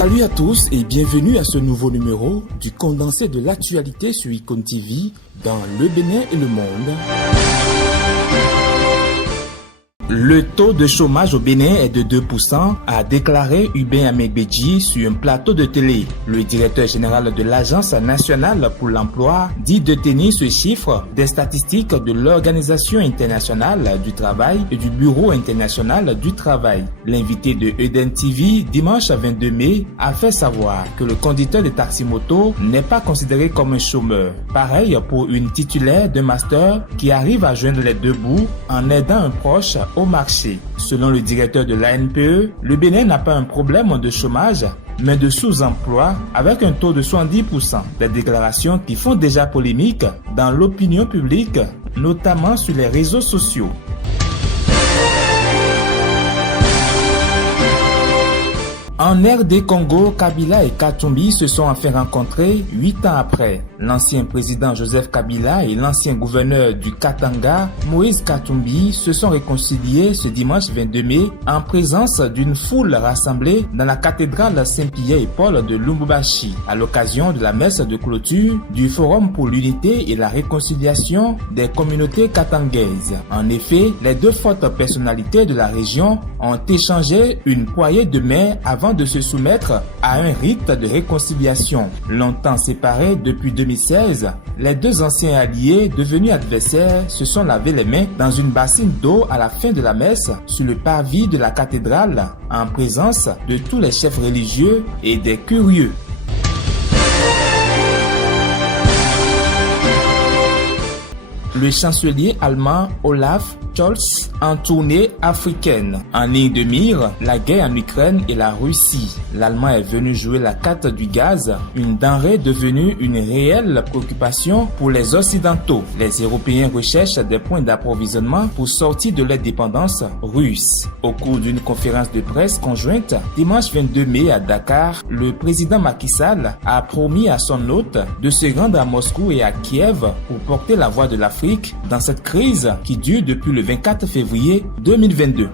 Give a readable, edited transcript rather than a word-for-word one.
Salut à tous et bienvenue à ce nouveau numéro du condensé de l'actualité sur Icon TV dans le Bénin et le monde. Le taux de chômage au Bénin est de 2%, a déclaré Hubin Amegbedji sur un plateau de télé. Le directeur général de l'Agence nationale pour l'emploi dit de tenir ce chiffre des statistiques de l'Organisation internationale du travail et du Bureau international du travail. L'invité de Eden TV, dimanche 22 mai, a fait savoir que le conducteur de taxi-moto n'est pas considéré comme un chômeur. Pareil pour une titulaire de master qui arrive à joindre les deux bouts en aidant un proche au marché. Selon le directeur de l'ANPE, le Bénin n'a pas un problème de chômage, mais de sous-emploi avec un taux de 70%. Des déclarations qui font déjà polémique dans l'opinion publique, notamment sur les réseaux sociaux. En RD Congo, Kabila et Katumbi se sont enfin rencontrés 8 ans après. L'ancien président Joseph Kabila et l'ancien gouverneur du Katanga, Moïse Katumbi, se sont réconciliés ce dimanche 22 mai en présence d'une foule rassemblée dans la cathédrale Saint-Pierre et Paul de Lubumbashi à l'occasion de la messe de clôture du Forum pour l'unité et la réconciliation des communautés katangaises. En effet, les deux fortes personnalités de la région ont échangé une poignée de main avant de se soumettre à un rite de réconciliation. Longtemps séparés depuis 2016, les deux anciens alliés devenus adversaires se sont lavé les mains dans une bassine d'eau à la fin de la messe sur le parvis de la cathédrale en présence de tous les chefs religieux et des curieux. Le chancelier allemand Olaf Scholz en tournée africaine. En ligne de mire, la guerre en Ukraine et la Russie. L'Allemand est venu jouer la carte du gaz, une denrée devenue une réelle préoccupation pour les Occidentaux. Les Européens recherchent des points d'approvisionnement pour sortir de leur dépendance russe. Au cours d'une conférence de presse conjointe, dimanche 22 mai à Dakar, le président Macky Sall a promis à son hôte de se rendre à Moscou et à Kiev pour porter la voix de l'Afrique dans cette crise qui dure depuis le 24 février 2022.